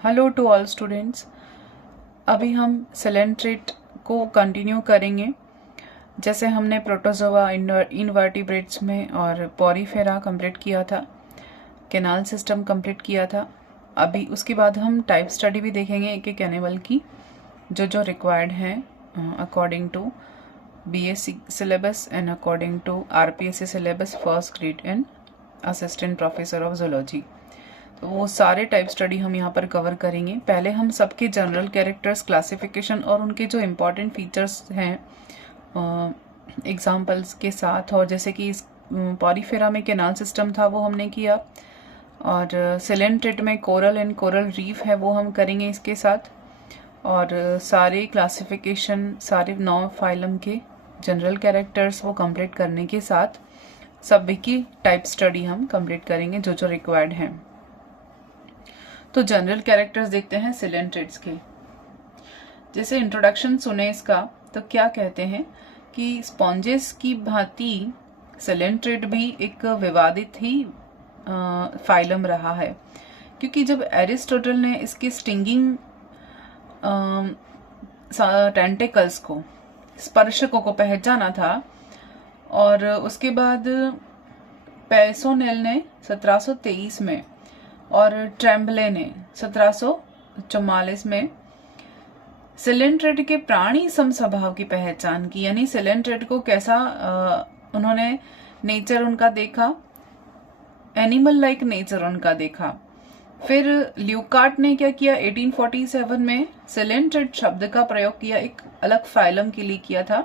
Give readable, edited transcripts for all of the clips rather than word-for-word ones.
Hello to all students. अभी हम सेलेंट्रेट को कंटिन्यू करेंगे। जैसे हमने प्रोटोजोआ, इनवर्टिब्रेट्स में और पॉरीफेरा कंप्लीट किया था, कैनाल सिस्टम कंप्लीट किया था। अभी उसके बाद हम टाइप स्टडी भी देखेंगे एक एक एनिमल की, जो जो रिक्वायर्ड हैं according to BSc syllabus and according to RPSC syllabus first grade and assistant professor of zoology. तो वो सारे टाइप स्टडी हम यहाँ पर कवर करेंगे। पहले हम सबके जनरल कैरेक्टर्स, क्लासिफिकेशन और उनके जो इम्पोर्टेंट फीचर्स हैं एग्जाम्पल्स के साथ, और जैसे कि इस पॉरीफेरा में कैनाल सिस्टम था वो हमने किया, और सेलेंट्रेट में कोरल एंड कोरल रीफ है वो हम करेंगे इसके साथ, और सारे क्लासिफिकेशन, सारे 9 फाइलम के जनरल कैरेक्टर्स वो कंप्लीट करने के साथ सभी की टाइप स्टडी हम कंप्लीट करेंगे जो जो रिक्वायर्ड हैं। तो जनरल कैरेक्टर्स देखते हैं सेलेंट्रेट्स के। जैसे इंट्रोडक्शन सुने इसका, तो क्या कहते हैं कि स्पॉन्जेस की भांति सेलेंट्रेट भी एक विवादित ही फाइलम रहा है, क्योंकि जब एरिस्टोटल ने इसके स्टिंगिंग टेंटिकल्स को, स्पर्शकों को पहचाना था, और उसके बाद पेर्सोनेल ने 1723 में और ट्रेम्बले ने 1744 में सेलेंट्रेट के प्राणी सम स्वभाव की पहचान की। यानी सेलेंट्रेट को कैसा उन्होंने नेचर उनका देखा, एनिमल लाइक नेचर उनका देखा। फिर ल्यूकार्ट ने क्या किया, 1847 में सेलेंट्रेट शब्द का प्रयोग किया, एक अलग फाइलम के लिए किया था।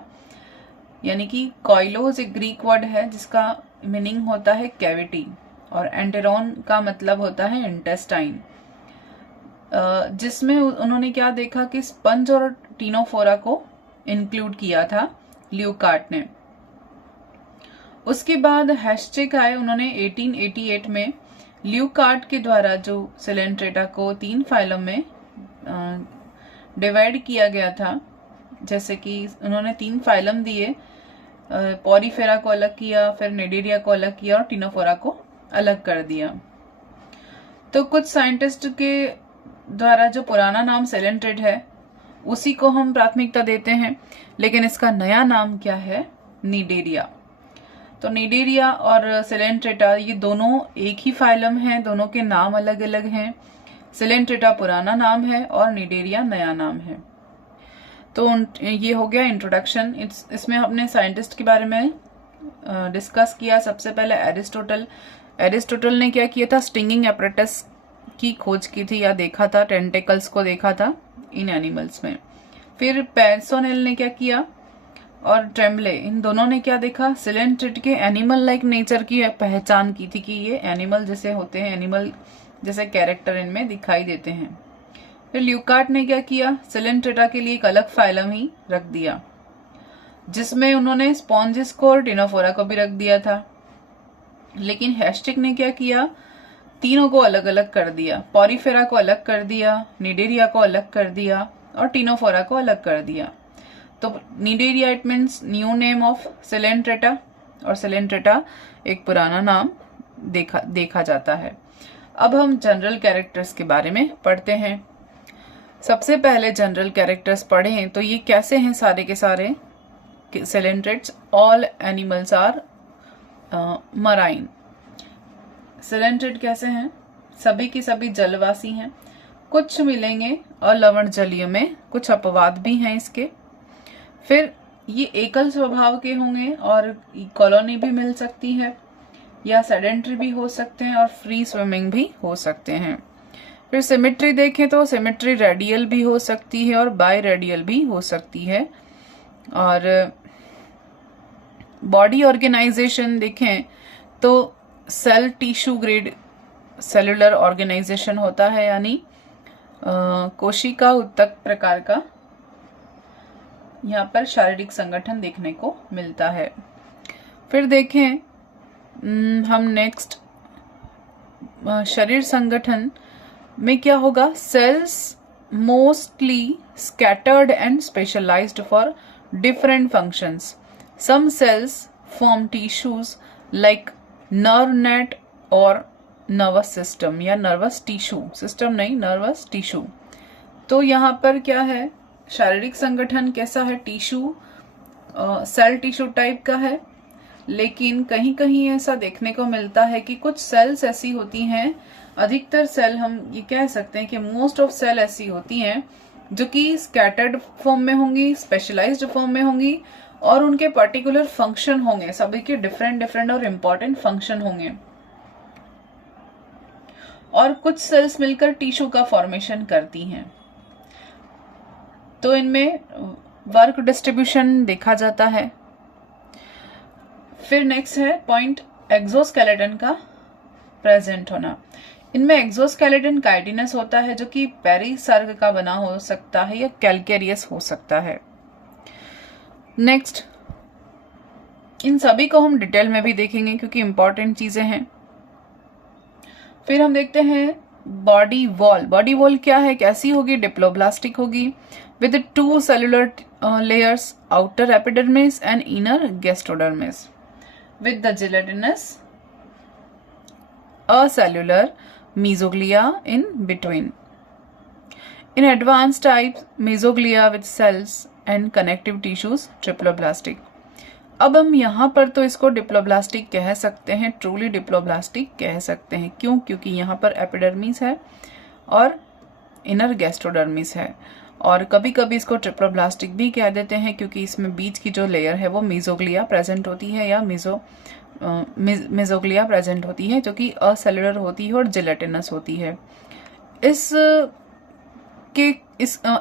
यानी कि कॉइलोस एक ग्रीक वर्ड है जिसका मीनिंग होता है कैविटी, और एंटेरॉन का मतलब होता है इंटेस्टाइन, जिसमें उन्होंने क्या देखा कि स्पंज और टीनोफोरा को इंक्लूड किया था ल्यूकार्ट ने। उसके बाद हैस्चेक आए, उन्होंने 1888 में ल्यूकार्ट के द्वारा जो सेलेंट्रेटा को 3 फाइलम में डिवाइड किया गया था, जैसे कि उन्होंने 3 फाइलम दिए, पॉरीफेरा को अलग किया, फिर निडेरिया को अलग किया और टीनोफोरा को अलग कर दिया। तो कुछ साइंटिस्ट के द्वारा जो पुराना नाम सेलेंट्रेट है उसी को हम प्राथमिकता देते हैं, लेकिन इसका नया नाम क्या है, निडेरिया। तो निडेरिया और सेलेंट्रेटा ये दोनों एक ही फाइलम हैं, दोनों के नाम अलग अलग हैं। सेलेंट्रेटा पुराना नाम है और निडेरिया नया नाम है। तो ये हो गया इंट्रोडक्शन। इसमें हमने साइंटिस्ट के बारे में डिस्कस किया। सबसे पहले एरिस्टोटल ने क्या किया था, स्टिंगिंग एपरेटस की खोज की थी या देखा था, टेंटिकल्स को देखा था इन एनिमल्स में। फिर पेर्सोनेल ने क्या किया, और ट्रेम्बले, इन दोनों ने क्या देखा, सेलेंट्रेट के एनिमल लाइक नेचर की पहचान की थी कि ये एनिमल जैसे होते हैं, एनिमल जैसे कैरेक्टर इनमें दिखाई देते हैं। फिर ल्यूकार्ट ने क्या किया, सेलेंट्रेटा के लिए एक अलग फाइलम ही रख दिया, जिसमें उन्होंने स्पॉन्जिस को और टिनोफोरा को भी रख दिया था। लेकिन हैस्टिक ने क्या किया, तीनों को अलग अलग कर दिया, पॉरीफेरा को अलग कर दिया, निडेरिया को अलग कर दिया और टिनोफोरा को अलग कर दिया। तो Cnidaria it means new name of Coelenterata, और सेलेंट्रेटा एक पुराना नाम देखा जाता है। अब हम जनरल कैरेक्टर्स के बारे में पढ़ते हैं। सबसे पहले जनरल कैरेक्टर्स पढ़ें तो ये कैसे हैं सारे के सारे coelenterates. All animals are marine. Coelenterate कैसे हैं, सभी की सभी जलवासी हैं। कुछ मिलेंगे अलवण जलीय में, कुछ अपवाद भी हैं इसके। फिर ये एकल स्वभाव के होंगे और कॉलोनी भी मिल सकती है, या सेडेंट्री भी हो सकते हैं और फ्री स्विमिंग भी हो सकते हैं। फिर सिमेट्री देखें तो सिमेट्री रेडियल भी हो सकती है और बाई रेडियल भी हो सकती है। और बॉडी ऑर्गेनाइजेशन देखें तो cell tissue grade cellular organization होता है, यानी कोशिका उत्तक प्रकार का यहाँ पर शारीरिक संगठन देखने को मिलता है। फिर देखें हम नेक्स्ट शरीर संगठन में क्या होगा, cells mostly scattered and specialized for different functions. Some cells form tissues like nerve net or nervous system या नर्वस टिश्यू, सिस्टम नहीं नर्वस टिश्यू। तो यहाँ पर क्या है, शारीरिक संगठन कैसा है, टिश्यू सेल टिश्यू टाइप का है, लेकिन कहीं कहीं ऐसा देखने को मिलता है कि कुछ सेल्स ऐसी होती हैं, अधिकतर सेल हम ये कह सकते हैं कि मोस्ट ऑफ सेल ऐसी होती हैं जो कि स्कैटर्ड फॉर्म में होंगी, स्पेशलाइज्ड फॉर्म में होंगी और उनके पर्टिकुलर फंक्शन होंगे, सभी के डिफरेंट डिफरेंट और इम्पोर्टेंट फंक्शन होंगे। और कुछ सेल्स मिलकर टिश्यू का फॉर्मेशन करती हैं। तो इनमें वर्क डिस्ट्रीब्यूशन देखा जाता है। फिर नेक्स्ट है पॉइंट एक्सोस्केलेटन का प्रेजेंट होना। इनमें एक्सोस्केलेटन काइटिनस होता है जो कि पेरिसर्ग का बना हो सकता है या कैल्केरियस हो सकता है। नेक्स्ट, इन सभी को हम डिटेल में भी देखेंगे क्योंकि इंपॉर्टेंट चीजें हैं। फिर हम देखते हैं बॉडी वॉल। बॉडी वॉल क्या है, कैसी होगी, डिप्लोब्लास्टिक होगी with 2 cellular layers, outer epidermis and inner gastrodermis with the gelatinous acellular mesoglea in between. In advanced types, mesoglea with cells and connective tissues triploblastic. अब हम यहाँ पर तो इसको डिप्लोब्लास्टिक कह सकते हैं, ट्रूली डिप्लोब्लास्टिक कह सकते हैं। क्यों? क्योंकि यहाँ पर एपिडर्मिस है और इनर गैस्ट्रोडर्मिस है, और कभी कभी इसको ट्रिप्लोब्लास्टिक भी कह देते हैं क्योंकि इसमें बीच की जो लेयर है वो मेसोग्लिया प्रेजेंट होती है या मेसोग्लिया प्रेजेंट होती है जो कि असेलुलर होती है और जिलेटिनस होती है।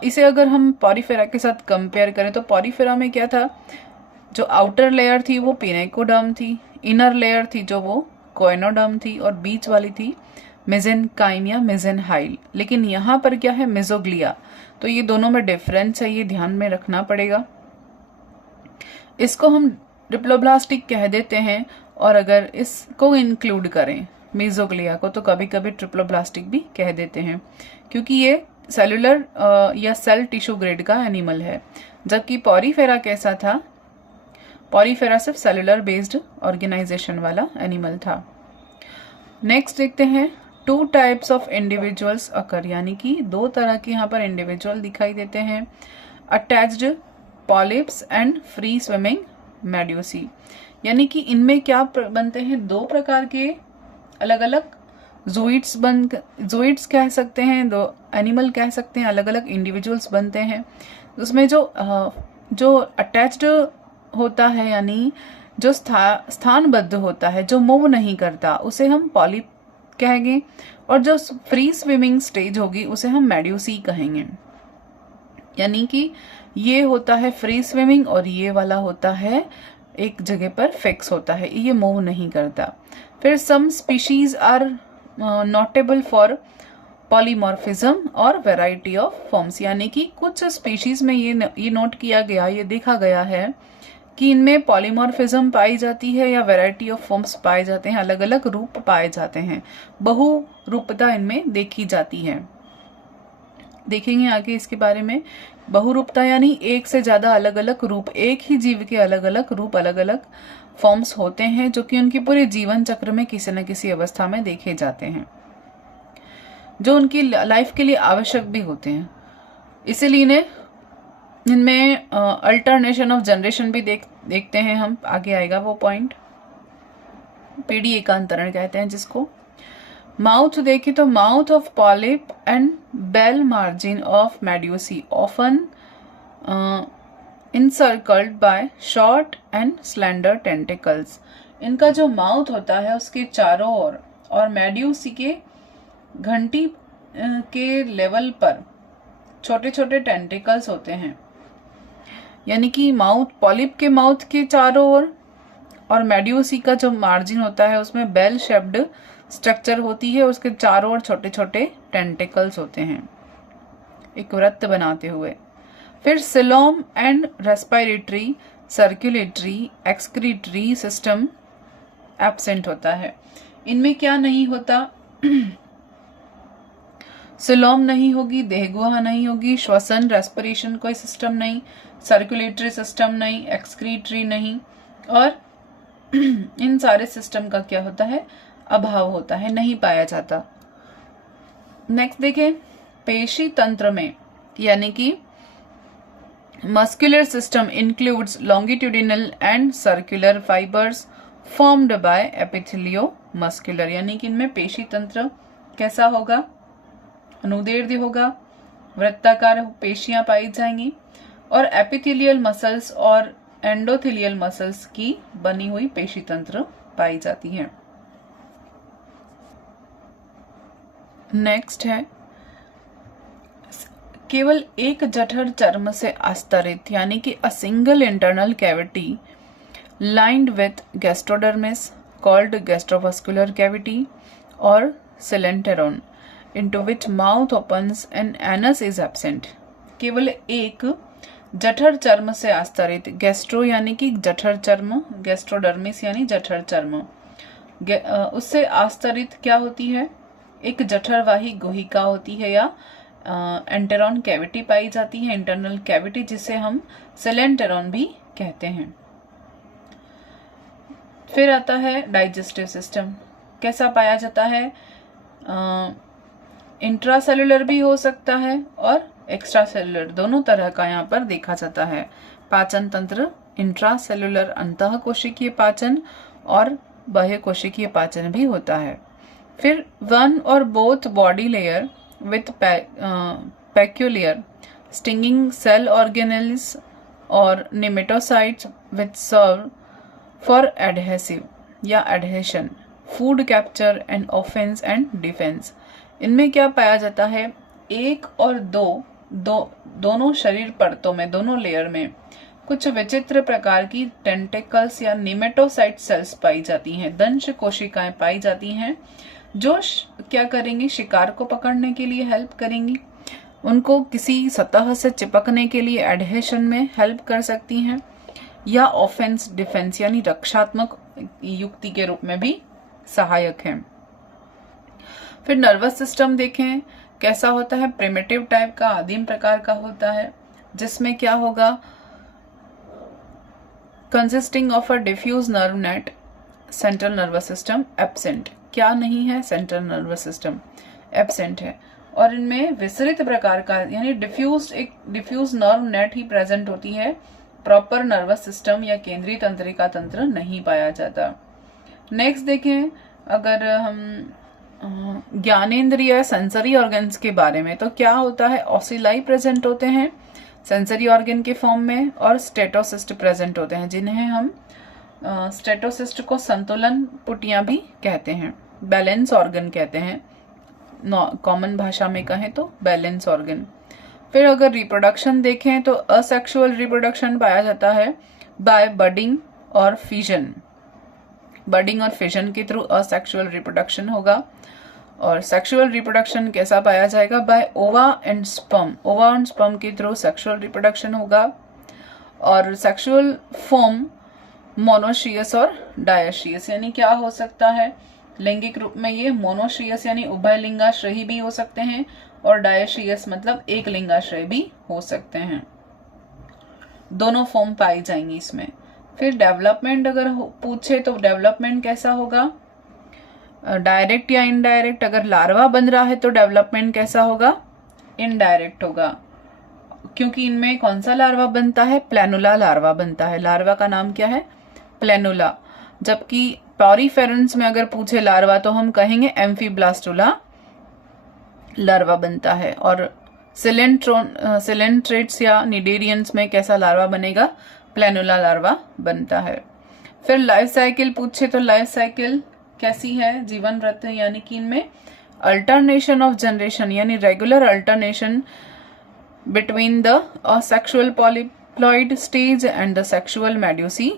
इसे अगर हम पॉरीफेरा के साथ कंपेयर करें तो पॉरीफेरा में क्या था, जो आउटर लेयर थी वो पिनेकोडर्म थी, इनर लेयर थी जो वो कोएनोडर्म थी और बीच वाली थी मेसेनकाइम या मेसेनहाइल। लेकिन यहाँ पर क्या है, मेसोग्लिया। तो ये दोनों में डिफरेंस है, ये ध्यान में रखना पड़ेगा। इसको हम डिप्लोब्लास्टिक कह देते हैं और अगर इसको इंक्लूड करें मेसोग्लिया को तो कभी कभी ट्रिप्लोब्लास्टिक भी कह देते हैं क्योंकि ये सेलुलर या सेल टिश्यू ग्रेड का एनिमल है। जबकि पॉरीफेरा कैसा था, पॉरीफेरा सिर्फ सेलुलर बेस्ड ऑर्गेनाइजेशन वाला एनिमल था। नेक्स्ट देखते हैं 2 टाइप्स ऑफ इंडिविजुअल्स अकर, यानी कि 2 तरह के यहाँ पर इंडिविजुअल दिखाई देते हैं, attached polyps and free swimming medusae. यानी कि इनमें क्या बनते हैं, 2 प्रकार के अलग अलग ज़ोइड्स कह सकते हैं, 2 एनिमल कह सकते हैं, अलग अलग इंडिविजुअल्स बनते हैं। उसमें जो अटैच्ड होता है यानी जो स्थानबद्ध होता है, जो मूव नहीं करता, उसे हम पॉलिप कहेंगे, और जो फ्री स्विमिंग स्टेज होगी उसे हम मेड्यूसी कहेंगे। यानी कि ये होता है फ्री स्विमिंग और ये वाला होता है एक जगह पर फिक्स होता है, ये मूव नहीं करता। फिर some species are notable for polymorphism और वेराइटी ऑफ फॉर्म्स। यानी कि कुछ स्पीशीज में ये नोट किया गया, ये देखा गया है कि इनमें पॉलीमॉर्फिज्म पाई जाती है या वैरायटी ऑफ फॉर्म्स पाए जाते हैं, अलग अलग रूप पाए जाते हैं, बहुरूपता इनमें देखी जाती है। देखेंगे आगे इसके बारे में। बहुरूपता यानी एक से ज्यादा अलग अलग रूप, एक ही जीव के अलग अलग रूप, अलग अलग फॉर्म्स होते हैं जो कि उनकी पूरे जीवन चक्र में किसी न किसी अवस्था में देखे जाते हैं, जो उनकी लाइफ के लिए आवश्यक भी होते हैं। इसीलिए इनमें अल्टरनेशन ऑफ जनरेशन भी देखते हैं हम, आगे आएगा वो पॉइंट। पीढ़ी एकांतरण कहते हैं जिसको। माउथ देखे तो mouth of polyp and bell margin of medusae often encircled by short and slender tentacles. इनका जो माउथ होता है उसके चारों ओर और मेड्यूसी के घंटी के लेवल पर छोटे छोटे टेंटिकल्स होते हैं। यानी कि माउथ, पॉलिप के माउथ के चारों ओर और मेड्यूसी का जो मार्जिन होता है उसमें बेल शेप्ड स्ट्रक्चर होती है, उसके चारों ओर छोटे छोटे टेंटिकल्स होते हैं एक वृत्त बनाते हुए। फिर coelom and respiratory, circulatory, excretory system absent होता है। इनमें क्या नहीं होता, सिलोम नहीं होगी, देहगुहा नहीं होगी, श्वसन रेस्पिरेशन कोई सिस्टम नहीं, सर्कुलेटरी सिस्टम नहीं, एक्सक्रीटरी नहीं, और इन सारे सिस्टम का क्या होता है, अभाव होता है, नहीं पाया जाता। नेक्स्ट देखें, पेशी तंत्र में यानी कि muscular system includes longitudinal and circular fibres formed by epithelio muscular, यानी कि इनमें पेशी तंत्र कैसा होगा, अनुदैर्ध्य होगा, वृत्ताकार पेशियां पाई जाएंगी और एपिथेलियल मसल्स और एंडोथेलियल मसल्स की बनी हुई पेशी तंत्र पाई जाती हैं। नेक्स्ट है, केवल एक जठर चर्म से आस्तरित यानी कि a single internal cavity lined with gastrodermis called gastrovascular cavity और सिलेंटेरोन into which mouth opens and anus is absent। केवल एक जठर चर्म से आस्तरित, गैस्ट्रो यानी कि जठर चर्म, गैस्ट्रोडर्मिस यानी जठर चर्म, उससे आस्तरित क्या होती है, एक जठरवाही गुहिका होती है या एंटेरॉन कैविटी पाई जाती है, इंटरनल कैविटी, जिसे हम सिलेंटेरॉन भी कहते हैं। फिर आता है डाइजेस्टिव सिस्टम, कैसा पाया जाता है, इंट्रासेलुलर भी हो सकता है और एक्स्ट्रा सेलुलर, दोनों तरह का यहाँ पर देखा जाता है। पाचन तंत्र इंट्रासेलुलर अंतः कोशिकीय पाचन और बाह्य कोशिकीय पाचन भी होता है। फिर वन और both body layer with peculiar stinging cell organelles और nematocysts which serve for adhesive या adhesion, food capture and offence and defence. इनमें क्या पाया जाता है, एक और दोनों शरीर परतों में, दोनों लेयर में कुछ विचित्र प्रकार की टेंटिकल्स या निमेटोसाइट सेल्स पाई जाती हैं, दंश कोशिकाएं पाई जाती हैं, जो क्या करेंगी, शिकार को पकड़ने के लिए हेल्प करेंगी, उनको किसी सतह से चिपकने के लिए एडहेशन में हेल्प कर सकती हैं, या ऑफेंस डिफेंस यानी रक्षात्मक युक्ति के रूप में भी सहायक हैं। फिर नर्वस सिस्टम देखें कैसा होता है, प्रिमिटिव टाइप का, आदिम प्रकार का होता है, जिसमें क्या होगा, consisting of a diffuse nerve net, central nervous system absent, क्या नहीं है, सेंट्रल नर्वस सिस्टम एब्सेंट है, और इनमें विसरित प्रकार का यानी डिफ्यूज नर्व नेट ही प्रेजेंट होती है, प्रॉपर नर्वस सिस्टम या केंद्रीय तंत्रिका तंत्र नहीं पाया जाता। नेक्स्ट देखें, अगर हम ज्ञानेंद्रिय सेंसरी ऑर्गन्स के बारे में, तो क्या होता है, ऑसिलाई प्रेजेंट होते हैं सेंसरी ऑर्गन के फॉर्म में और स्टेटोसिस्ट प्रेजेंट होते हैं, जिन्हें हम स्टेटोसिस्ट को संतुलन पुटियां भी कहते हैं, बैलेंस ऑर्गन कहते हैं, कॉमन भाषा में कहें तो बैलेंस ऑर्गन। फिर अगर रिप्रोडक्शन देखें तो असेक्सुअल रिप्रोडक्शन पाया जाता है बाय बडिंग और फिजन, बडिंग और फिजन के थ्रू असेक्सुअल रिप्रोडक्शन होगा। और सेक्सुअल रिप्रोडक्शन कैसा पाया जाएगा, बाय ओवा एंड स्पर्म, ओवा एंड स्पर्म के थ्रू सेक्सुअल रिप्रोडक्शन होगा। और सेक्सुअल फॉर्म मोनोशियस और डायशियस, यानी क्या हो सकता है, लैंगिक रूप में ये मोनोशियस यानी उभय लिंगाश्रयी भी हो सकते हैं और डायशियस मतलब एक लिंगाश्रय भी हो सकते हैं, दोनों फॉर्म पाई जाएंगी इसमें। फिर डेवलपमेंट अगर पूछे तो डेवलपमेंट कैसा होगा, डायरेक्ट या इनडायरेक्ट, अगर लार्वा बन रहा है तो डेवलपमेंट कैसा होगा, इनडायरेक्ट होगा, क्योंकि इनमें कौन सा लार्वा बनता है, प्लेनुला लार्वा बनता है, लार्वा का नाम क्या है, प्लेनुला। जबकि पॉरीफेरेंस में अगर पूछे लार्वा तो हम कहेंगे एम्फीब्लास्टुला लार्वा बनता है। और सिलेंट्रेट्स या निडेरियंस में कैसा लार्वा बनेगा, प्लेनुला लार्वा बनता है। फिर लाइफ साइकिल पूछे तो लाइफ साइकिल कैसी है, जीवन वृत्त, यानी कि इनमें अल्टरनेशन ऑफ जनरेशन यानी regular alternation between the sexual polyploid stage and the sexual medusae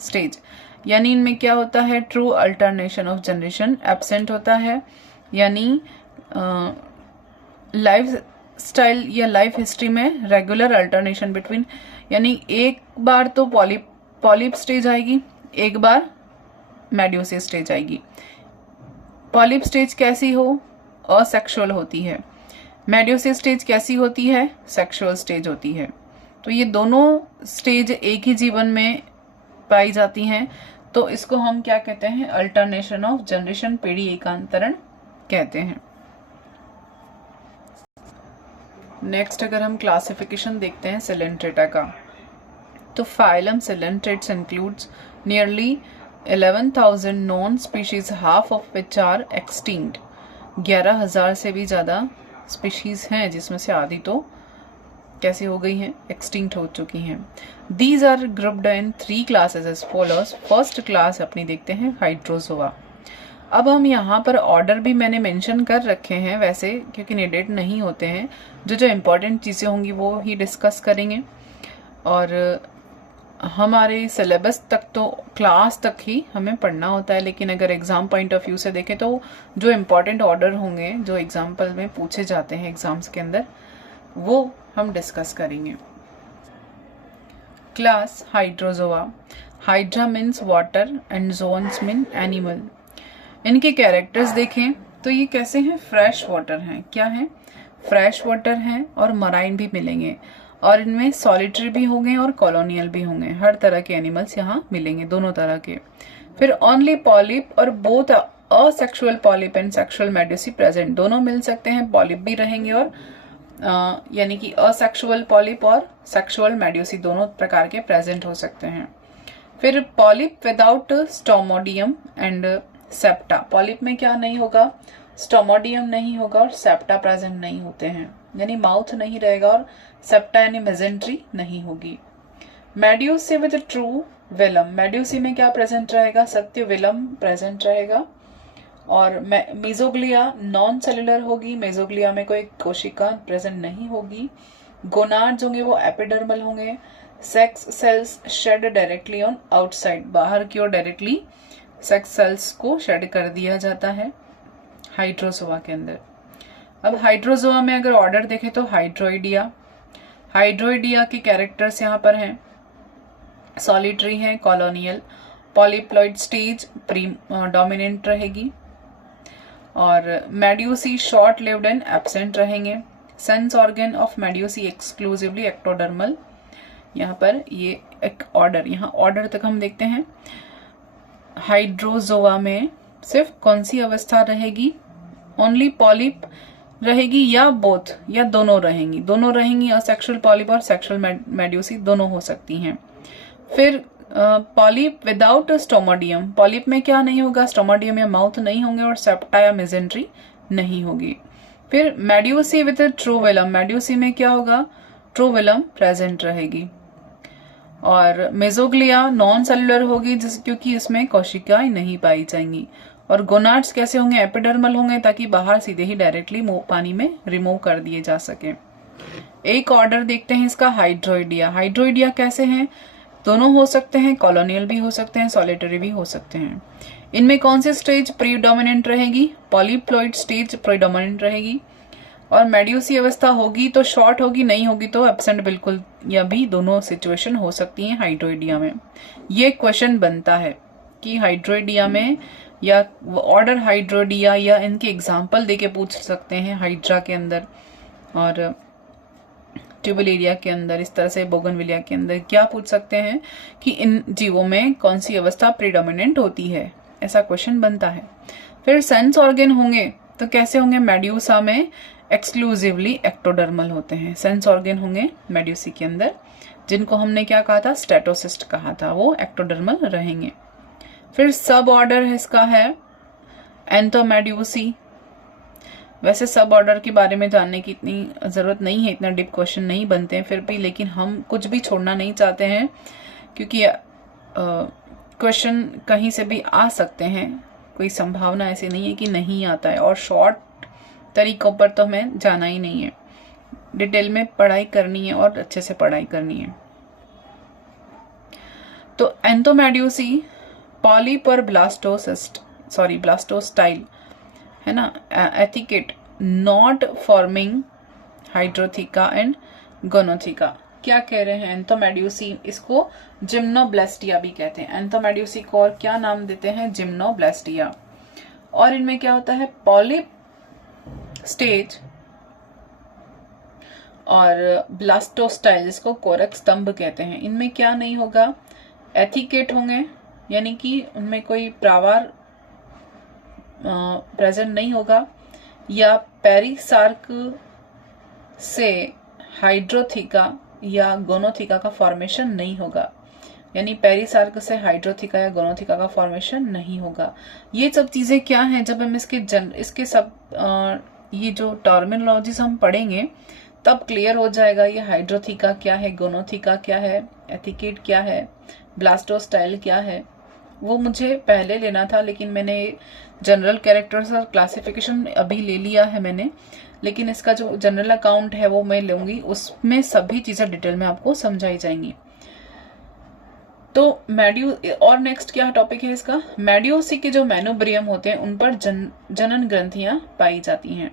stage, यानी इनमें क्या होता है, true alternation of generation absent होता है, यानी लाइफ स्टाइल या लाइफ हिस्ट्री में रेगुलर अल्टरनेशन बिटवीन, यानी एक बार तो पॉलिप स्टेज आएगी, एक बार मेड्यूसी स्टेज आएगी। पॉलिप स्टेज कैसी हो, असेक्सुअल होती है, मेड्यूसी स्टेज कैसी होती है, सेक्सुअल स्टेज होती है। तो ये दोनों स्टेज एक ही जीवन में पाई जाती हैं, तो इसको हम क्या कहते हैं, अल्टरनेशन ऑफ जनरेशन, पीढ़ी एकांतरण कहते हैं। नेक्स्ट अगर हम क्लासिफिकेशन देखते हैं सिलेंट्रेटा का, तो phylum coelenterates includes nearly 11,000 known species, half of which are extinct. 11,000 से भी ज़्यादा स्पीशीज हैं जिसमें से आधी तो कैसी हो गई हैं, एक्सटिंक्ट हो चुकी हैं। These are grouped in 3 classes as follows. First class अपनी देखते हैं हाइड्रोजोआ। अब हम यहाँ पर ऑर्डर भी मैंने मेंशन कर रखे हैं वैसे, क्योंकि नीडेड नहीं होते हैं। जो इम्पोर्टेंट चीज़ें होंगी वो ही डिस्कस करेंगे, और हमारे सिलेबस तक तो क्लास तक ही हमें पढ़ना होता है, लेकिन अगर एग्जाम पॉइंट ऑफ व्यू से देखें तो जो इम्पोर्टेंट ऑर्डर होंगे जो एग्जाम्पल में पूछे जाते हैं एग्जाम्स के अंदर, वो हम डिस्कस करेंगे। Class Hydrozoa. Hydra means water and zoans mean animal. इनके कैरेक्टर्स देखें तो ये कैसे हैं, फ्रेश वाटर हैं। क्या हैं, फ्रेश वाटर हैं, और मराइन भी मिलेंगे, और इनमें सॉलिटरी भी होंगे और कॉलोनियल भी होंगे। हर तरह के एनिमल्स यहाँ मिलेंगे, दोनों तरह के। फिर ओनली पॉलिप और both asexual polyp and sexual medusae present. दोनों मिल सकते हैं, पॉलिप भी रहेंगे और यानी कि असेक्सुअल पॉलिप और सेक्सुअल मेडुसी दोनों प्रकार के प्रेजेंट हो सकते हैं। फिर polyp without stomodeum and septa. Polyp में क्या नहीं होगा, स्टोमोडियम नहीं होगा और सेप्टा प्रेजेंट नहीं होते हैं, यानी माउथ नहीं रहेगा और सेप्टा यानी मेजेंट्री नहीं होगी। Medusae with true velum. Medusae में क्या प्रेजेंट रहेगा, सत्य वेलम प्रेजेंट रहेगा। और मेजोग्लिया नॉन सेलुलर होगी, मेजोग्लिया में कोई कोशिका प्रेजेंट नहीं होगी। गोनाड्स होंगे वो एपिडर्मल होंगे। Sex cells shed directly on outside, बाहर की ओर डायरेक्टली सेक्स सेल्स को शेड कर दिया जाता है हाइड्रोजोआ के अंदर। अब हाइड्रोजोआ में अगर ऑर्डर देखें तो हाइड्रोइडिया। हाइड्रोइडिया के कैरेक्टर्स यहाँ पर हैं, सॉलिटरी हैं, कॉलोनियल। पॉलीप्लॉइड स्टेज डोमिनेंट रहेगी, और medusae short lived and absent रहेंगे। Sense organ of medusae exclusively ectodermal. यहाँ पर ये एक ऑर्डर, यहाँ ऑर्डर तक हम देखते हैं। हाइड्रोजोआ में सिर्फ कौन सी अवस्था रहेगी, ओनली पॉलिप रहेगी या बोथ, या दोनों रहेंगी, दोनों रहेंगी। असेक्सुअल पॉलिप और सेक्सुअल मेड्यूसी दोनों हो सकती हैं। फिर पॉलिप विदाउट स्टोमोडियम। पॉलिप में क्या नहीं होगा, स्टोमोडियम या माउथ नहीं होंगे, और सेप्टा या मेजेंट्री नहीं होगी। फिर medusae with true velum. Medusae में क्या होगा, ट्रू वेलम प्रेजेंट रहेगी। और मेजोग्लिया नॉन सेलुलर होगी, क्योंकि इसमें कोशिकाएं नहीं पाई जाएंगी। और गोनाड्स कैसे होंगे, एपिडर्मल होंगे, ताकि बाहर सीधे ही डायरेक्टली पानी में रिमूव कर दिए जा सके। एक ऑर्डर देखते हैं इसका, हाइड्रोइडिया। हाइड्रोइडिया कैसे हैं, दोनों हो सकते हैं, कॉलोनियल भी हो सकते हैं, सॉलिटरी भी हो सकते हैं। इनमें कौन सी स्टेज प्रीडोमिनेंट रहेगी, पॉलीप्लॉइड स्टेज प्रीडोमिनेंट रहेगी। और मेड्यूसी अवस्था होगी तो शॉर्ट होगी, नहीं होगी तो एब्सेंट बिल्कुल, या भी दोनों सिचुएशन हो सकती हैं हाइड्रोइडिया में। ये क्वेश्चन बनता है कि हाइड्रोइडिया में या ऑर्डर हाइड्रोइडिया, या इनके एग्जाम्पल देके पूछ सकते हैं हाइड्रा के अंदर और ट्यूबुलेरिया के अंदर, इस तरह से बोगनविलिया के अंदर क्या पूछ सकते हैं कि इन जीवों में कौन सी अवस्था प्रीडोमिनेंट होती है, ऐसा क्वेश्चन बनता है। फिर सेंस ऑर्गन होंगे तो कैसे होंगे, मेड्यूसा में एक्सक्लूसिवली एक्टोडर्मल होते हैं। सेंस ऑर्गन होंगे मेड्यूसी के अंदर, जिनको हमने क्या कहा था, स्टेटोसिस्ट कहा था, वो एक्टोडर्मल रहेंगे। फिर सब ऑर्डर इसका है एंथोमेड्यूसी। वैसे सब ऑर्डर के बारे में जानने की इतनी जरूरत नहीं है, इतना डीप क्वेश्चन नहीं बनते हैं फिर भी, लेकिन हम कुछ भी छोड़ना नहीं चाहते हैं, क्योंकि क्वेश्चन कहीं से भी आ सकते हैं, कोई संभावना ऐसी नहीं है कि नहीं आता है। और शॉर्ट तरीकों पर तो हमें जाना ही नहीं है, डिटेल में पढ़ाई करनी है और अच्छे से पढ़ाई करनी है। तो एंथोमेड्यूसी पॉलिप और ब्लास्टोस्टाइल है ना, एथिकेट नॉट फॉर्मिंग हाइड्रोथिका एंड गोनोथिका। क्या कह रहे हैं, एंथोमेड्यूसी, इसको जिम्नोब्लास्टिया भी कहते हैं। एंथोमेड्यूसी को और क्या नाम देते हैं, जिम्नोब्लास्टिया। और इनमें क्या होता है, पॉलिप स्टेज और ब्लास्टोस्टाइल, जिसको कोरक स्तंभ कहते हैं, इनमें क्या नहीं होगा, एथिकेट होंगे, यानी कि उनमें कोई प्रावार प्रेजेंट नहीं होगा, या पेरिसार्क से हाइड्रोथिका या गोनोथिका का फॉर्मेशन नहीं होगा, यानी पेरिसार्क से हाइड्रोथिका या गोनोथिका का फॉर्मेशन नहीं होगा। ये सब चीजें क्या हैं, जब हम इसके सब ये जो टर्मिनोलॉजीज हम पढ़ेंगे तब क्लियर हो जाएगा ये हाइड्रोथिका क्या है, गोनोथिका क्या है, एथिकेट क्या है, ब्लास्टोस्टाइल क्या है। वो मुझे पहले लेना था, लेकिन मैंने जनरल कैरेक्टर्स और क्लासिफिकेशन अभी ले लिया है मैंने, लेकिन इसका जो जनरल अकाउंट है वो मैं लूंगी, उसमें सभी चीजें डिटेल में आपको समझाई जाएंगी। तो और नेक्स्ट क्या टॉपिक है इसका, मेड्यूसी के जो मेनोब्रियम होते हैं उन पर जनन ग्रंथियां पाई जाती हैं।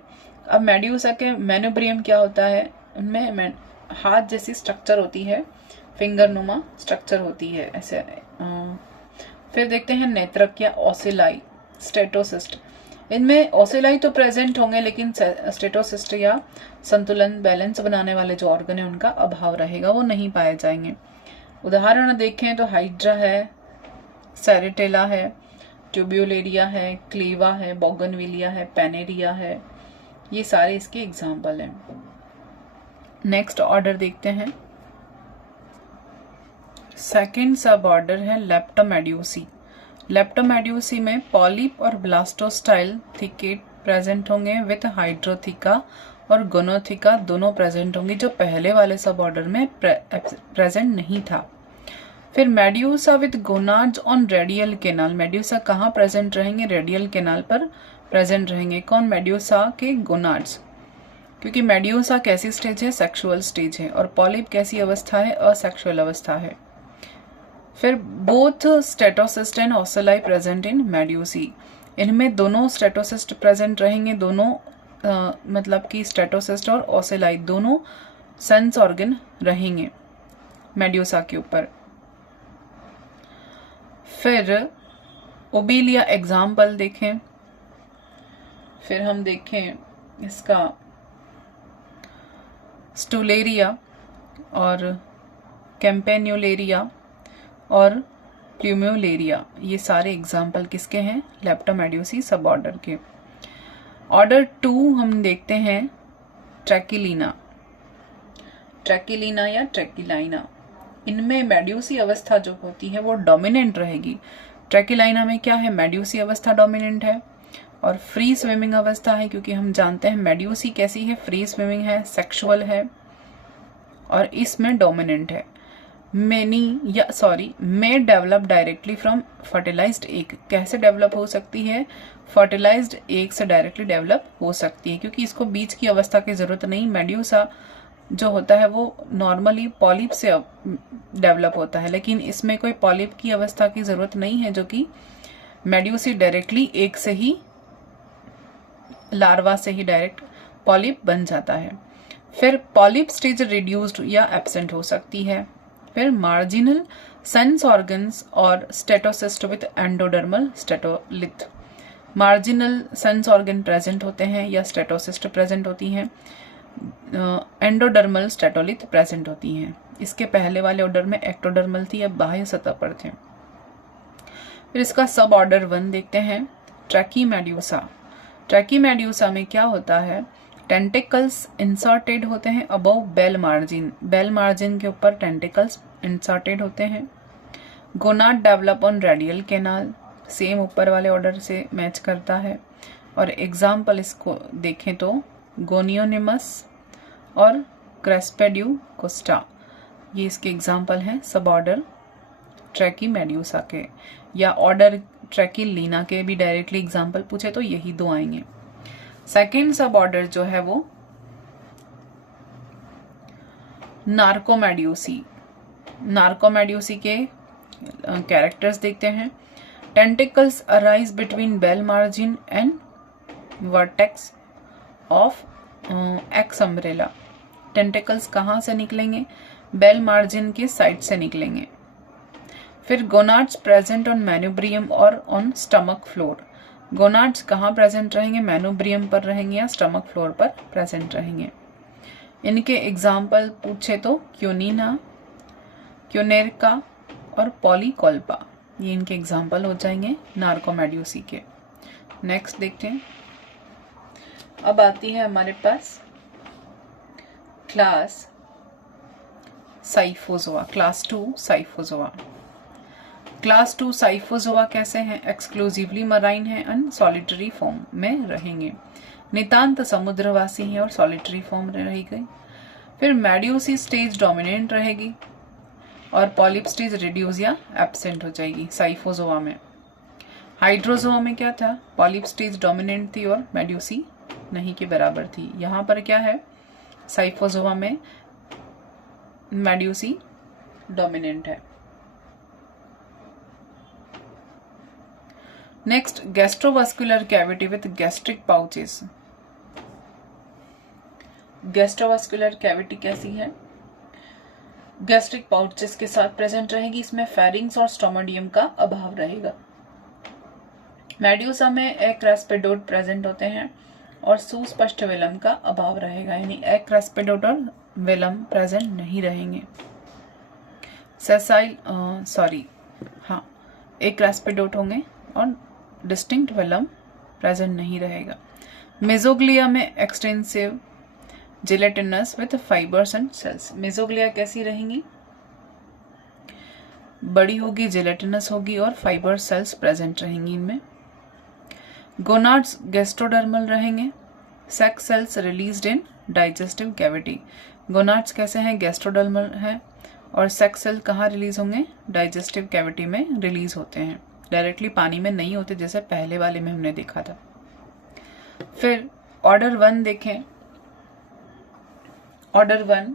अब मेड्यूसा के मेनोब्रियम क्या होता है, उनमें हाथ जैसी स्ट्रक्चर होती है, फिंगर नुमा स्ट्रक्चर होती है ऐसे। फिर देखते हैं नेत्रक या ओसिलाई, स्टेटोसिस्ट। इनमें ओसिलाई तो प्रेजेंट होंगे, लेकिन स्टेटोसिस्ट या संतुलन बैलेंस बनाने वाले जो ऑर्गन है उनका अभाव रहेगा, वो नहीं पाए जाएंगे। उदाहरण देखें तो हाइड्रा है, सेरेटेला है, ट्यूब्यूलेरिया है, क्लीवा है, बोगनविलिया है, पेनेरिया है, ये सारे इसके एग्जाम्पल हैं। नेक्स्ट ऑर्डर देखते हैं। सेकेंड सब ऑर्डर है लेप्टोमेड्यूसी। लेप्टोमेड्यूसी में पॉलिप और ब्लास्टोस्टाइल थिकेट प्रेजेंट होंगे विथ हाइड्रोथिका और गोनोथिका दोनों प्रेजेंट होंगी, जो पहले वाले सब ऑर्डर में प्रेजेंट नहीं था। फिर medusa with gonads on radial canal, medusa कहाँ प्रेजेंट रहेंगे, रेडियल केनाल पर प्रेजेंट रहेंगे। कौन, मेड्यूसा के गोनाड्स, क्योंकि मेड्यूसा कैसी स्टेज है, सेक्सुअल स्टेज है, और पॉलिप कैसी अवस्था है, असेक्सुअल अवस्था है। फिर both statocyst and ocelli present in medusae, इनमें दोनों स्टेटोसिस्ट प्रेजेंट रहेंगे, दोनों मतलब कि स्टेटोसिस्ट और ओसिलाई दोनों सेंस ऑर्गन रहेंगे मेड्यूसा के ऊपर। फिर ओबेलिया एग्जाम्पल देखें, फिर हम देखें इसका स्टुलेरिया और कैम्पेन्युलेरिया और प्ल्यूम्युलेरिया, ये सारे एग्जाम्पल किसके हैं, लेप्टोमेड्यूसी सब ऑर्डर के। ऑर्डर 2 हम देखते हैं ट्रैकिलीना, ट्रैकिलीना या ट्रैकिलाइना। इनमें मेड्यूसी अवस्था जो होती है वो डोमिनेंट रहेगी। ट्रैकिलाइना में क्या है, मेड्यूसी अवस्था डोमिनेंट है और फ्री स्विमिंग अवस्था है, क्योंकि हम जानते हैं मेड्यूसी कैसी है, फ्री स्विमिंग है, सेक्सुअल है और इसमें डोमिनेंट है। May develop directly from fertilised egg, कैसे डेवलप हो सकती है, फर्टिलाइज्ड एग से डायरेक्टली डेवलप हो सकती है, क्योंकि इसको बीज की अवस्था की जरूरत नहीं। मेड्यूसा जो होता है वो नॉर्मली पॉलिप से डेवलप होता है, लेकिन इसमें कोई पॉलिप की अवस्था की जरूरत नहीं है, जो कि मेड्यूसी डायरेक्टली एग से ही, लार्वा से ही डायरेक्ट पॉलिप बन जाता है। फिर पॉलिप स्टेज रिड्यूस्ड या एब्सेंट हो सकती है। फिर मार्जिनल सेंस ऑर्गन्स और statocyst with endodermal statolith, marginal sense organ present होते हैं या स्टेटोसिस्ट प्रेजेंट होती हैं, एंडोडर्मल स्टेटोलिथ प्रेजेंट होती हैं। इसके पहले वाले ऑर्डर में एक्टोडर्मल थी, अब बाह्य सतह पर थे। फिर इसका सब ऑर्डर 1 देखते हैं, ट्रैकीमेड्यूसा। ट्रैकीमेड्यूसा में क्या होता है, टेंटिकल्स इंसर्टेड होते हैं above bell margin, bell margin के ऊपर टेंटिकल्स इंसर्टेड होते हैं। Gonad develop on radial canal, same ऊपर वाले ऑर्डर से मैच करता है। और एग्जाम्पल इसको देखें तो गोनियोनिमस और क्रेस्पेड्यूकोस्टा, ये इसके एग्जाम्पल हैं सब ऑर्डर ट्रैकीमेड्यूसा के, या ऑर्डर ट्रैकिलीना के भी डायरेक्टली एग्जाम्पल पूछे तो यही 2 आएंगे। सेकेंड सब ऑर्डर जो है वो नार्कोमेड्यूसी, नार्कोमेड्यूसी के कैरेक्टर्स देखते हैं। Tentacles arise between bell margin and vertex of exumbrella, tentacles कहाँ से निकलेंगे, बेल मार्जिन के साइड से निकलेंगे। फिर गोनाड्स प्रेजेंट ऑन मेनोब्रियम और ऑन स्टमक फ्लोर, गोनाड्स कहाँ प्रेजेंट रहेंगे, मेनोब्रियम पर रहेंगे या स्टमक फ्लोर पर प्रेजेंट रहेंगे। इनके एग्जाम्पल पूछे तो क्यूनिना, क्यूनेरका और पॉलीकोल्पा, ये इनके एग्जाम्पल हो जाएंगे नार्कोमेड्यूसी के। नेक्स्ट देखते हैं। अब आती है हमारे पास class scyphozoa, class 2 scyphozoa. Class 2 scyphozoa कैसे हैं? एक्सक्लूसिवली मराइन है एंड सॉलिटरी फॉर्म में रहेंगे, नितांत समुद्रवासी हैं और सॉलिटरी फॉर्म रहेगी। फिर मेड्यूसी स्टेज डोमिनेंट रहेगी और पॉलिप स्टेज रिड्यूस या एब्सेंट हो जाएगी साइफोजोआ में। हाइड्रोजोआ में क्या था? पॉलिप स्टेज डोमिनेंट थी और मेड्यूसी नहीं के बराबर थी। यहाँ पर क्या है? साइफोजोआ में मेड्यूसी डोमिनेंट है। Next, gastrovascular cavity with gastric pouches. Gastrovascular cavity कैसी है? गैस्ट्रिक पाउचेस के साथ प्रेजेंट रहेगी। इसमें फेरिंग्स और स्टोमोडियम का अभाव रहेगा। मेड्यूसा में एक रेस्पिडोट प्रेजेंट होते हैं और सुस्पष्ट वेलम का अभाव रहेगा, यानी एक रेस्पिडोट और वेलम प्रेजेंट नहीं रहेंगे। सेसाइल एक रेस्पिडोट होंगे और डिस्टिंक्ट वेलम प्रेजेंट नहीं रहेगा। मेसोग्लिया में extensive gelatinous with fibres and cells. Mesoglea कैसी रहेंगी? बड़ी होगी, जिलेटिनस होगी और फाइबर सेल्स प्रेजेंट रहेंगी इनमें। गोनाड्स गैस्ट्रोडर्मल रहेंगे। Sex cells released in digestive cavity. Gonads कैसे हैं? गैस्ट्रोडर्मल है और सेक्स सेल कहाँ रिलीज होंगे? डाइजेस्टिव कैविटी में रिलीज होते हैं, डायरेक्टली पानी में नहीं होते जैसे पहले वाले में हमने देखा था। फिर ऑर्डर 1 देखें। ऑर्डर 1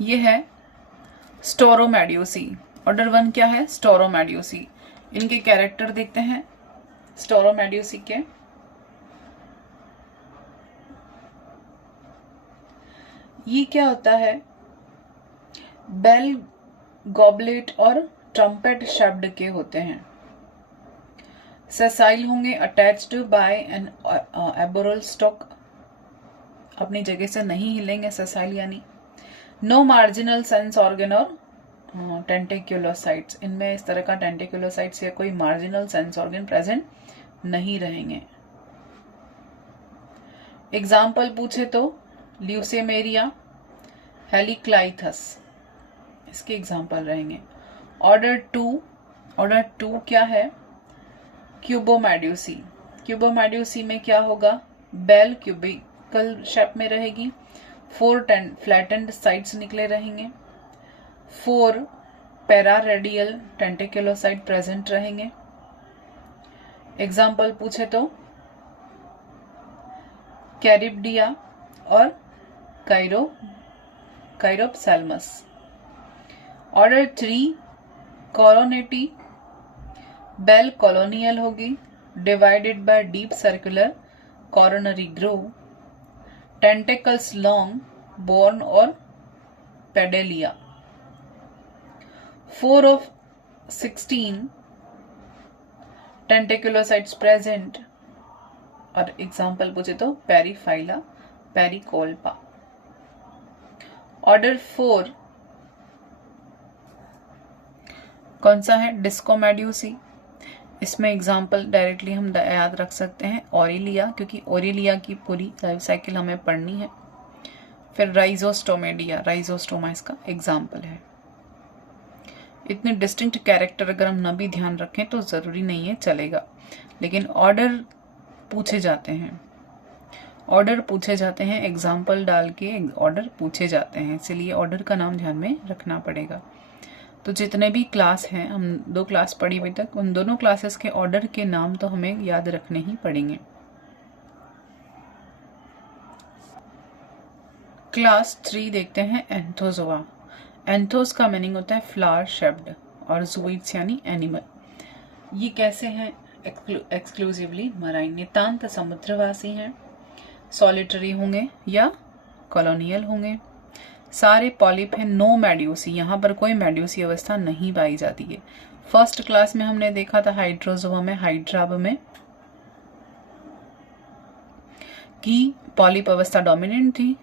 ये है स्टोरोमेड्यूसी। ऑर्डर 1 क्या है? स्टोरोमेड्यूसी। इनके कैरेक्टर देखते हैं स्टोरोमेड्यूसी के। ये क्या होता है? बेल, गॉबलेट और ट्रम्पेट शब्द के होते हैं। सेसाइल होंगे, attached by an aboral stalk, अपनी जगह से नहीं हिलेंगे सेसाइल यानी। नो मार्जिनल सेंस ऑर्गन और टेंटिकुलोसाइट्स, इनमें इस तरह का टेंटिकुलोसाइट्स या कोई मार्जिनल सेंस ऑर्गन प्रेजेंट नहीं रहेंगे। एग्जाम्पल पूछे तो ल्यूसेमेरिया, हेलिक्लाइथस, इसके एग्जाम्पल रहेंगे। ऑर्डर 2 क्या है? क्यूबोमेड्यूसी। क्यूबोमेड्यूसी में क्या होगा? बेल क्यूबिकल शेप में रहेगी। 4 फ्लैटेंड साइड्स निकले रहेंगे। 4 पैरारेडियल टेंटिकुलोसाइट प्रेजेंट रहेंगे। एग्जाम्पल पूछे तो कैरिब्डिया और Chiropsalmus. Order 3 Coronatae, bell colonial होगी, divided by deep circular coronary groove, tentacles long, borne और पेडेलिया। 4 of 16 tentaculocysts present. और एग्जाम्पल पूछे तो पेरीफाइला, पेरिकोल्पा। ऑर्डर 4 कौन सा है? डिस्कोमेड्यूसी। इसमें एग्जाम्पल डायरेक्टली हम याद रख सकते हैं ओरिलिया, क्योंकि ओरिलिया की पूरी लाइफ साइकिल हमें पढ़नी है। फिर राइजोस्टोमेडिया, राइजोस्टोमा इसका एग्जाम्पल है। इतने डिस्टिंक्ट कैरेक्टर अगर हम न भी ध्यान रखें तो ज़रूरी नहीं है, चलेगा, लेकिन ऑर्डर पूछे जाते हैं। ऑर्डर पूछे जाते हैं, एग्जाम्पल डाल के ऑर्डर पूछे जाते हैं, इसलिए ऑर्डर का नाम ध्यान में रखना पड़ेगा। तो जितने भी क्लास हैं, हम 2 क्लास पढ़ी अभी तक, उन दोनों क्लासेस के ऑर्डर के नाम तो हमें याद रखने ही पड़ेंगे। क्लास 3 देखते हैं एंथोजोआ। एंथोस का मीनिंग होता है फ्लावर शेप्ड और ज़ूइड्स यानी एनिमल। ये कैसे हैं? एक्सक्लूसिवली मराइन, नितांत समुद्रवासी हैं, सॉलिटरी होंगे या कॉलोनियल होंगे, सारे पॉलिप हैं, नो मेड्यूसी, यहाँ पर कोई मेड्यूसी अवस्था नहीं पाई जाती है। फर्स्ट क्लास में हमने देखा था हाइड्रोजोआ में, हाइड्राब में कि पॉलिप अवस्था डोमिनेंट थी।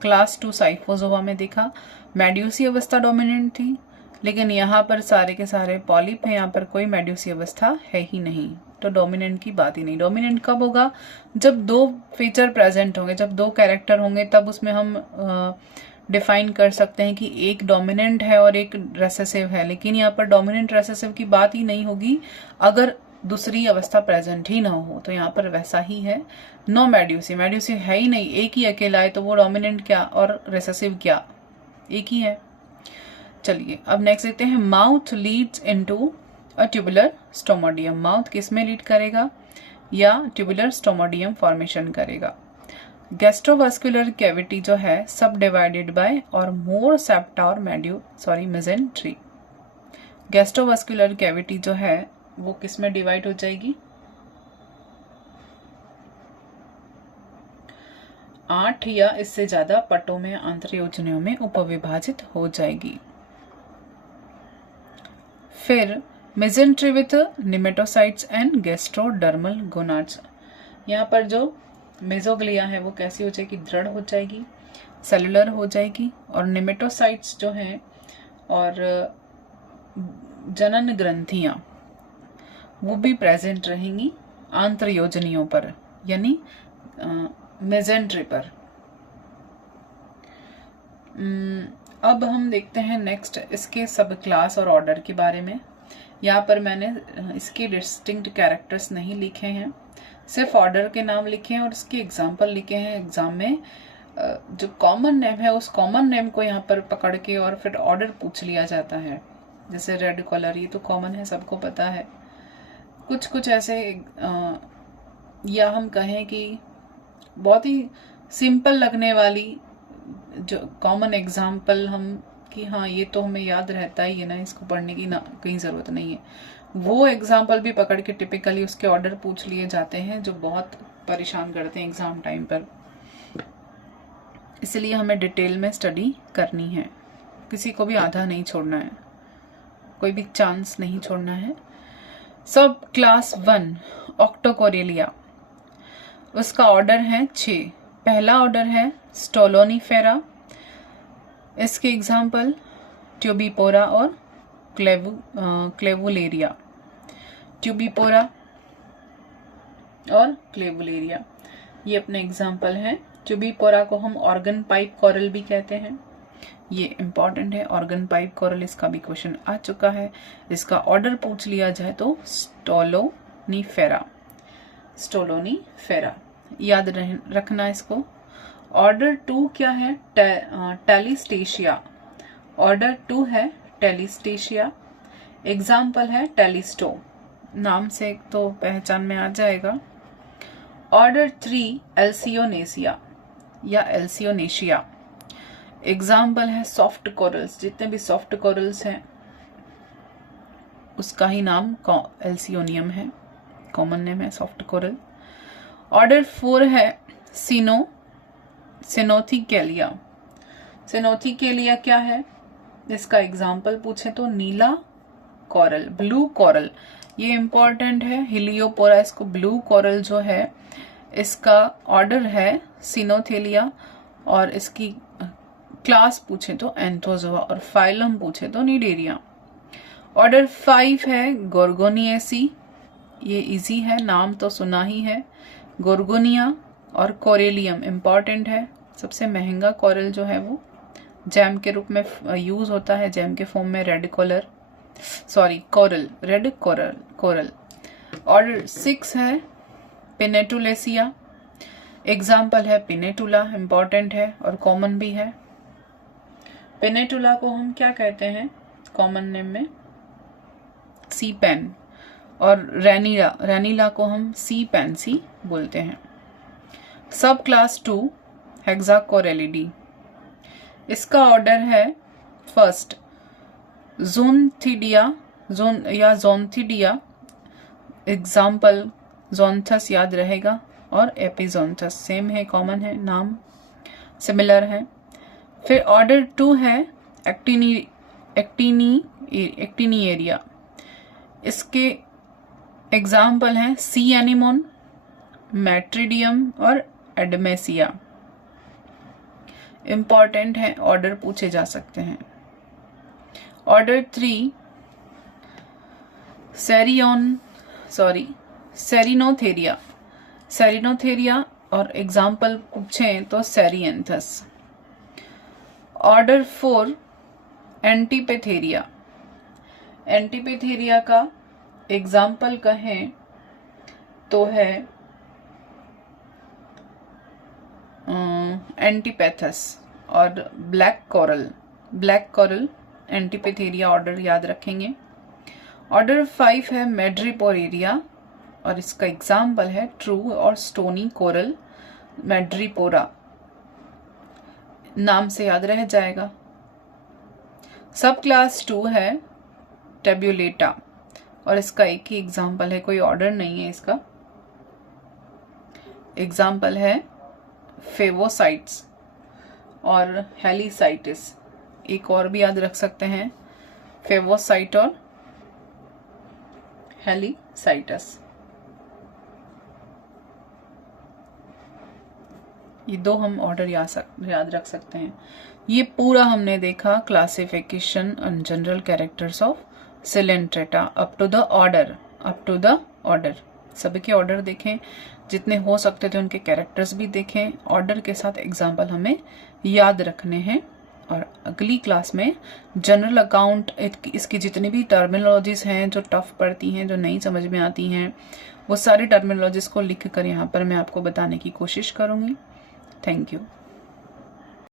क्लास 2 साइफोजोआ में देखा मेड्यूसी अवस्था डोमिनेंट थी। लेकिन यहाँ पर सारे के सारे पॉलिप है, यहाँ पर कोई मेड्यूसी अवस्था है ही नहीं, तो डोमिनेंट की बात ही नहीं। डोमिनेंट कब होगा? जब दो फीचर प्रेजेंट होंगे, जब दो कैरेक्टर होंगे, तब उसमें हम डिफाइन कर सकते हैं कि एक डोमिनेंट है और एक रेसेसिव है। लेकिन यहाँ पर डोमिनेंट रेसेसिव की बात ही नहीं होगी अगर दूसरी अवस्था प्रेजेंट ही ना हो, तो यहाँ पर वैसा ही है, नो मेड्यूसी। मेड्यूसी है ही नहीं, एक ही अकेला है, तो वो डोमिनेंट क्या और रेसेसिव क्या, एक ही है। चलिए अब नेक्स्ट देखते हैं, mouth leads into a tubular stomodeum. Mouth किस में लीड करेगा? या ट्यूबुलर स्टोमोडियम फॉर्मेशन करेगा। गैस्ट्रोवास्कुलर कैविटी जो है सब divided by or more septa और मेसेंट्री। गैस्ट्रोवास्कुलर कैविटी जो है वो किस में डिवाइड हो जाएगी? 8 या इससे ज्यादा पटों में, आंतरयोजनियों में उपविभाजित हो जाएगी। फिर mesentery with nematocytes and gastrodermal gonads. यहाँ पर जो मेसोग्लिया है वो कैसी हो जाएगी? दृढ़ हो जाएगी, सेलुलर हो जाएगी, और निमेटोसाइट्स जो हैं और जनन ग्रंथियां वो भी प्रेजेंट रहेंगी आंतरयोजनियों पर, यानी मेसेंट्री पर। अब हम देखते हैं नेक्स्ट इसके सब क्लास और ऑर्डर के बारे में। यहाँ पर मैंने इसके डिस्टिंक्ट कैरेक्टर्स नहीं लिखे हैं, सिर्फ ऑर्डर के नाम लिखे हैं और इसके एग्जाम्पल लिखे हैं। एग्जाम में जो कॉमन नेम है उस कॉमन नेम को यहाँ पर पकड़ के और फिर ऑर्डर पूछ लिया जाता है। जैसे रेड कलर, ये तो कॉमन है, सबको पता है। कुछ कुछ ऐसे या हम कहें कि बहुत ही सिंपल लगने वाली जो कॉमन एग्जाम्पल हम कि हाँ ये तो हमें याद रहता ही है ना, इसको पढ़ने की ना कहीं ज़रूरत नहीं है, वो एग्जाम्पल भी पकड़ के टिपिकली उसके ऑर्डर पूछ लिए जाते हैं, जो बहुत परेशान करते हैं एग्जाम टाइम पर। इसलिए हमें डिटेल में स्टडी करनी है, किसी को भी आधा नहीं छोड़ना है, कोई भी चांस नहीं छोड़ना है। सब क्लास 1 ऑक्टोकोरेलिया, उसका ऑर्डर है 6। पहला ऑर्डर है स्टोलोनीफेरा, इसके एग्जाम्पल ट्यूबिपोरा और क्लेवुलेरिया। ट्यूबिपोरा और क्लेवुलेरिया ये अपने एग्जाम्पल हैं। ट्यूबिपोरा को हम ऑर्गन पाइप कोरल भी कहते हैं, ये इंपॉर्टेंट है। ऑर्गन पाइप कोरल, इसका भी क्वेश्चन आ चुका है। इसका ऑर्डर पूछ लिया जाए तो स्टोलोनीफेरा, स्टोलोनीफेरा याद रखना इसको। ऑर्डर 2 क्या है? टेलिस्टेशिया। ऑर्डर 2 है टेलिस्टेशिया, एग्जाम्पल है टेलिस्टो, नाम से तो पहचान में आ जाएगा। ऑर्डर 3 एल्सियोनेसिया या एल्सियोनेशिया, एग्जाम्पल है सॉफ्ट कोरल्स। जितने भी सॉफ्ट कोरल्स हैं उसका ही नाम एल्सियोनियम है, कॉमन नेम है सॉफ्ट कोरल। ऑर्डर 4 है सिनोथिकेलिया। सिनोथिकेलिया क्या है? इसका एग्जाम्पल पूछे तो नीला कोरल, ब्लू कोरल, ये इंपॉर्टेंट है। हिलियोपोरा, इसको ब्लू कोरल जो है इसका ऑर्डर है सिनोथेलिया, और इसकी क्लास पूछे तो एंथोजोआ और फाइलम पूछे तो निडेरिया। ऑर्डर 5 है गोर्गोनिएसी, ये इजी है, नाम तो सुना ही है। गोर्गोनिया और कोरेलियम इंपॉर्टेंट है। सबसे महंगा कोरल जो है वो जैम के रूप में यूज होता है, जैम के फॉर्म में red coral, red coral. Order 6 है पिनेटुलेसिया, एग्जाम्पल है पिनेटुला, इंपॉर्टेंट है और कॉमन भी है। पिनेटुला को हम क्या कहते हैं कॉमन नेम में? सी पेन, और रैनीला को हम सी पेंसी बोलते हैं। सब क्लास 2 हेक्साकोरेलिडी, इसका ऑर्डर है फर्स्ट जोन्थिडिया, एग्जाम्पल जोन्थस याद रहेगा, और एपिजोन्थस सेम है, कॉमन है, नाम सिमिलर है। फिर ऑर्डर 2 है एक्टिनिएरिया, इसके एग्जाम्पल हैं सी एनिमोन, मैट्रिडियम और एडमेसिया, इंपॉर्टेंट है, ऑर्डर पूछे जा सकते हैं। ऑर्डर 3 सेरिनोथेरिया। सेरिनोथेरिया और एग्जाम्पल पूछें तो सेरिएंथस। ऑर्डर 4 एंटीपेथेरिया। एंटीपेथेरिया का एग्जाम्पल कहें तो है एंटीपैथस और black coral. Black coral antipatharia order याद रखेंगे। ऑर्डर 5 है मैड्रिपोरेरिया और इसका एग्जाम्पल है ट्रू और स्टोनी कोरल मैड्रिपोरा, नाम से याद रह जाएगा। सब क्लास 2 है टेब्यूलेटा और इसका एक ही एग्जाम्पल है, कोई ऑर्डर नहीं है इसका। एग्जाम्पल है फेवोसाइट्स और हेलिसाइटिस। एक और भी याद रख सकते हैं, फेवोसाइट और हेलिसाइटस। ये दो हम ऑर्डर याद रख सकते हैं। ये पूरा हमने देखा classification and general characters of Coelenterata up to the order. सभी के ऑर्डर देखें, जितने हो सकते थे उनके कैरेक्टर्स भी देखें, ऑर्डर के साथ एग्जाम्पल हमें याद रखने हैं। और अगली क्लास में जनरल अकाउंट, इसकी जितनी भी टर्मिनोलॉजीज हैं जो टफ पड़ती हैं, जो नहीं समझ में आती हैं, वो सारी टर्मिनोलॉजीज को लिख कर यहाँ पर मैं आपको बताने की कोशिश करूँगी। Thank you.